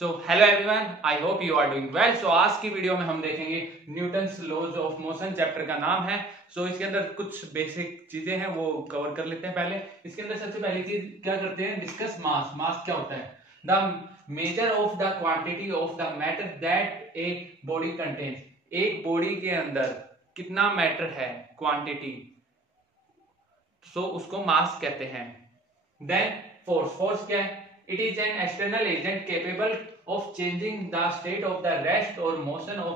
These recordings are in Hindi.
So hello everyone, I hope you are doing well. So आज की वीडियो में हम देखेंगे Newton's laws of motion, chapter का नाम है। सो इसके अंदर कुछ बेसिक चीजें हैं वो कवर कर लेते हैं। पहले इसके अंदर सबसे पहली चीज क्या करते हैं, डिस्कस मास। मास क्या होता है? The measure of the quantity of the matter that a body contains. एक बॉडी के अंदर कितना मैटर है, क्वांटिटी, सो उसको मास कहते हैं। Then force. फोर्स क्या है? It is an external agent capable of changing the state of the rest or motion of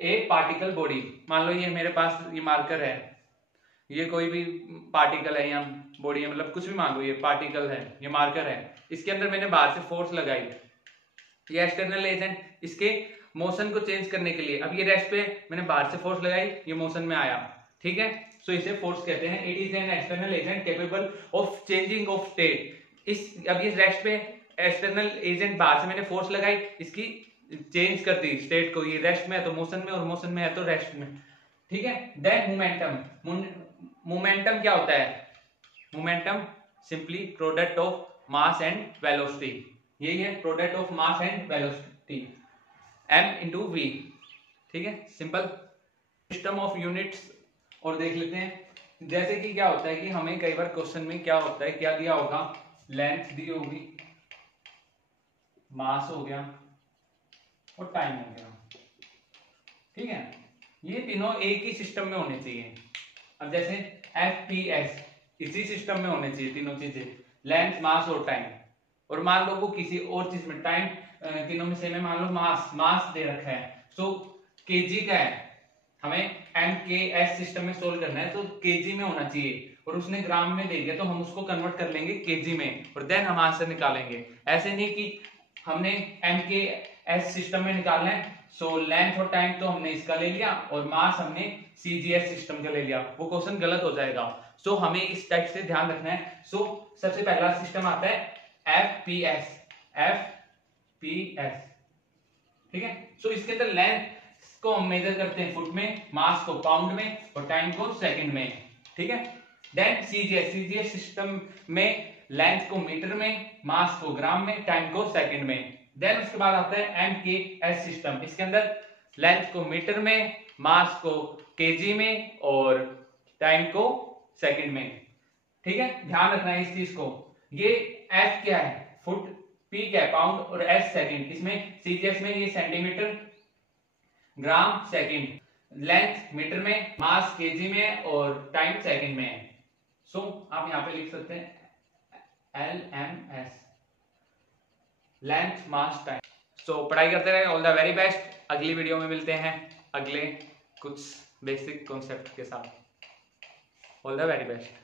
a particle body। मान लो ये मेरे पास ये मार्कर है, ये कोई भी पार्टिकल है या बॉडी है, मतलब कुछ भी मान लो, ये पार्टिकल है, ये मार्कर है, इसके अंदर मैंने बाहर से फोर्स लगाई, ये एक्सटर्नल एजेंट इसके मोशन को चेंज करने के लिए। अब ये रेस्ट पे मैंने बाहर से फोर्स लगाई, ये मोशन में आया, ठीक है। सो इसे फोर्स कहते हैं। It is an external agent capable of changing of state. अब ये रेस्ट पे एक्सटर्नल एजेंट बाहर से मैंने फोर्स लगाई, इसकी चेंज कर दी स्टेट को, ये रेस्ट में है तो मोशन में, और मोशन में है तो रेस्ट में, ठीक है। Then momentum. मोमेंटम क्या होता है? Momentum simply product of mass and velocity. यही है product of mass and velocity, m into V, ठीक है, सिंपल। सिस्टम ऑफ यूनिट्स और देख लेते हैं। जैसे कि क्या होता है कि हमें कई बार क्वेश्चन में क्या होता है, क्या दिया होगा, लेंथ दी होगी, मास हो गया और टाइम हो गया, ठीक है। ये तीनों एक ही सिस्टम में होने चाहिए। अब जैसे FPS इसी सिस्टम में होने चाहिए तीनों चीजें, लेंथ, मास और टाइम। और मान लो वो किसी और चीज में, टाइम तीनों में सेम है, मान लो मास दे रखा है, सो केजी का है, हमें MKS सिस्टम में सोल्व करना है तो केजी में होना चाहिए, और उसने ग्राम में दे दिया तो हम उसको कन्वर्ट कर लेंगे केजी में, और देन हम आंसर निकालेंगे। ऐसे नहीं कि हमने MKS सिस्टम में निकालना है, सो लेंथ और टाइम तो हमने इसका ले लिया और मास हमने CGS सिस्टम का ले लिया, वो क्वेश्चन गलत हो जाएगा। सो हमें इस टाइप से ध्यान रखना है। सो सबसे पहला सिस्टम आता है FPS, ठीक है। सो इसके अंदर लेंथ को हम मेजर करते हैं फुट में, मास को पाउंड में और टाइम को सेकंड में, ठीक है। देन CGS सिस्टम में लेंथ को मीटर में, मास को ग्राम में, टाइम को सेकंड में। देन उसके बाद आता है MKS सिस्टम। इसके अंदर लेंथ को मीटर में, मास को केजी में और टाइम को सेकंड में, ठीक है। ध्यान रखना है इस चीज को। ये F क्या है? फुट, P क्या है? पाउंड, और S सेकंड। इसमें CGS में ये सेंटीमीटर, ग्राम, सेकंड, लेंथ मीटर में, मास केजी में और टाइम सेकंड में है। सो आप यहां पे लिख सकते हैं LMS, लेंथ, मास, टाइम। सो पढ़ाई करते रहे, ऑल द वेरी बेस्ट। अगली वीडियो में मिलते हैं अगले कुछ बेसिक कॉन्सेप्ट के साथ। All the very best.